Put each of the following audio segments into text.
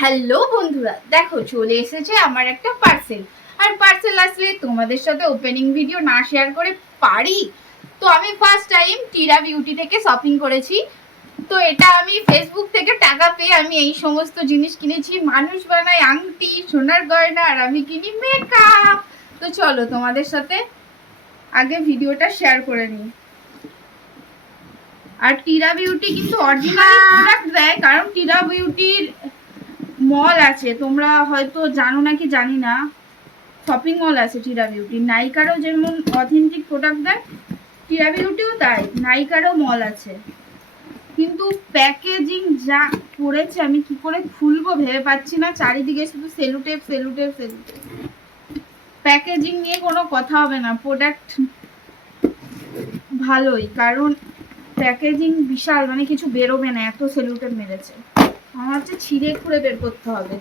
Hello বন্ধুরা, দেখো চলে এসেছে আমার একটা পার্সেল। আর পার্সেল আসলে তোমাদের সাথে ওপেনিং ভিডিও না শেয়ার করে পারি? তো আমি ফার্স্ট টাইম টিরা বিউটি থেকে শপিং করেছি। তো এটা আমি ফেসবুক থেকে টাকা পেয়ে আমি এই সমস্ত জিনিস কিনেছি। মানুষ বানায় আংটি, সোনার গয়না, আর আমি কিনি মেকআপ। তো চলো তোমাদের সাথে আগে ভিডিওটা শেয়ার করে নিই। আর টিরা বিউটি কিন্তু অরিজিনাল প্রোডাক্ট দেয়, কারণ টিরা বিউটির মল আছে, তোমরা হয়তো জানো নাকি জানি না। শপিং মল আছে টিরা বিউটি। নাইকারও যেমন অথেন্টিক প্রোডাক্ট দেয়, টিরা বিউটিও তাই, নাইকারও মল আছে। কিন্তু প্যাকেজিং যা করেছে আমি কি করে খুলবো ভেবে পাচ্ছি না। চারিদিকে শুধু সেলুটেপ সেলুটেপ সেলুটেপ। প্যাকেজিং নিয়ে কোনো কথা হবে না, প্রোডাক্ট ভালোই, কারণ প্যাকেজিং বিশাল, মানে কিছু বেরোবে না, এত সেলুটেপ মেরেছে। আমার হচ্ছে ছিঁড়ে খুঁড়ে বের করতে হবে।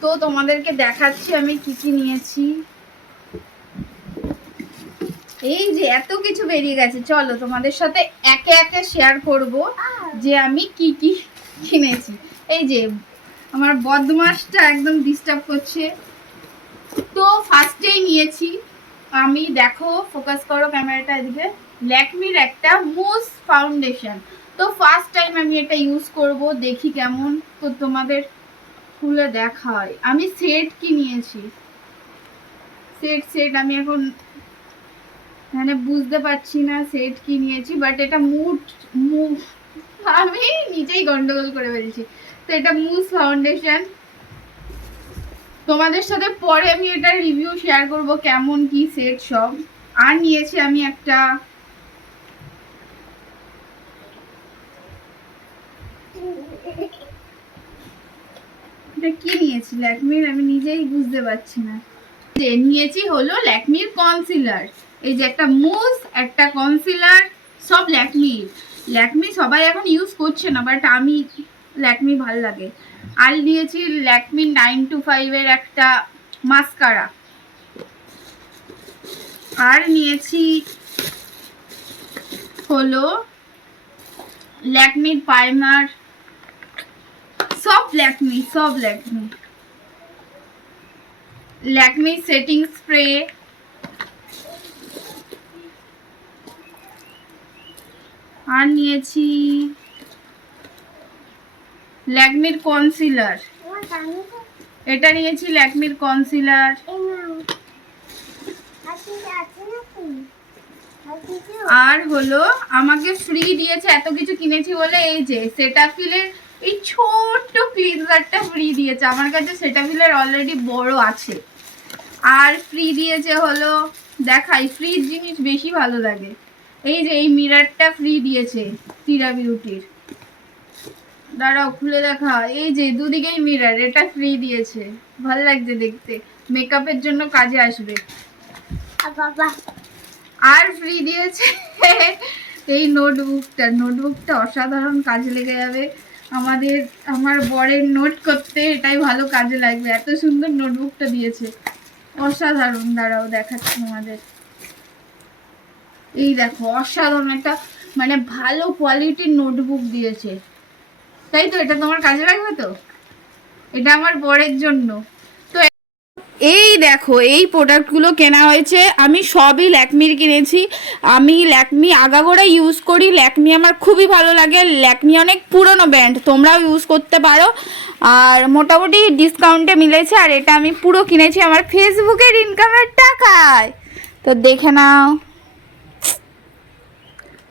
তো তোমাদেরকে দেখাচ্ছি আমি কি কি নিয়েছি। এই যে এত কিছু বেরিয়ে গেছে, চলো তোমাদের সাথে একে একে শেয়ার করব যে আমি কি কি কিনেছি। এই যে আমার বদমাসটা একদম ডিস্টার্ব করছে। তো ফার্স্টেই নিয়েছি আমি, দেখো ফোকাস করো ক্যামেরাটা এদিকে, ল্যাকমির একটা মুস ফাউন্ডেশন। তো ফার্স্ট টাইম আমি এটা ইউজ করব, দেখি কেমন। তো তোমাদের খুলে দেখায় আমি সেট কি নিয়েছি। সেট আমি এখন মানে বুঝতে পারছি না সেট কি নিয়েছি, বাট এটা মুভ আমি নিজেই গন্ডগোল করে ফেলছি। তো এটা মুস ফাউন্ডেশন। তোমাদের সাথে পরে আমি এটা রিভিউ শেয়ার করব কেমন কি সেট সব। আর নিয়েছি আমি একটা এটা কি নিয়েছি ল্যাকমির, আমি নিজেই বুঝতে পারছি না। যে নিয়েছি হলো ল্যাকমির কনসিলার। এই যে একটা মুস, একটা কনসিলার, সব ল্যাকমি সবাই এখন ইউজ করছে না, বাট আমি ল্যাকমি ভাল লাগে। আর নিয়েছি ল্যাকমি 925 এর একটা মাস্কারা। আর নিয়েছি হলো ল্যাকমির প্রাইমার, সব ল্যাকমি ল্যাকমি সেটিং স্প্রে। আর নিয়েছি ল্যাকমির কনসিলার, এটা নিয়েছি ল্যাকমির কনসিলার। আর হলো আমাকে ফ্রি দিয়েছে, এত কিছু কিনেছি বলে এই যে সেটাফিলের এই ছোট্ট ক্লিনজারটা ফ্রি দিয়েছে। আমার কাছে সেটাফিলের অলরেডি বড় আছে। আর ফ্রি দিয়েছে হলো, দেখাই ফ্রি জিনিস বেশি ভালো লাগে। এই যে এই মিররটা ফ্রি দিয়েছে টিরা বিউটির, দাঁড়াও খুলে দেখা। এই যে দুদিকেই মিরর, এটা ফ্রি দিয়েছে, ভাল লাগছে দেখতে, মেকআপের জন্য কাজে আসবে। আর ফ্রি দিয়েছে এই নোটবুকটা অসাধারণ কাজে লেগে যাবে আমার বরের নোট করতে, এটাই ভালো কাজে লাগবে। এত সুন্দর নোটবুকটা দিয়েছে, অসাধারণ। দাঁড়াও দেখাচ্ছি তোমাদের। এই দেখো অসাধারণ একটা মানে ভালো কোয়ালিটির নোটবুক দিয়েছে, তাই তো? এটা তোমার কাজে লাগবে তো? এটা আমার বরের জন্য। তো এই দেখো এই প্রোডাক্টগুলো কেনা হয়েছে, আমি সবই ল্যাকমির কিনেছি। আমি ল্যাকমি আগাগোড়া ইউজ করি, ল্যাকমি আমার খুবই ভালো লাগে। ল্যাকমি অনেক পুরনো ব্র্যান্ড, তোমরাও ইউজ করতে পারো। আর মোটামুটি ডিসকাউন্টে মিলেছে। আর এটা আমি পুরো কিনেছি আমার ফেসবুকের ইনকামের টাকায়। তো দেখে নাও।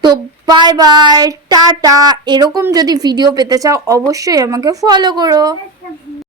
তো বাই বাই, টাটা। এরকম যদি ভিডিও পেতে চাও অবশ্যই আমাকে ফলো করো।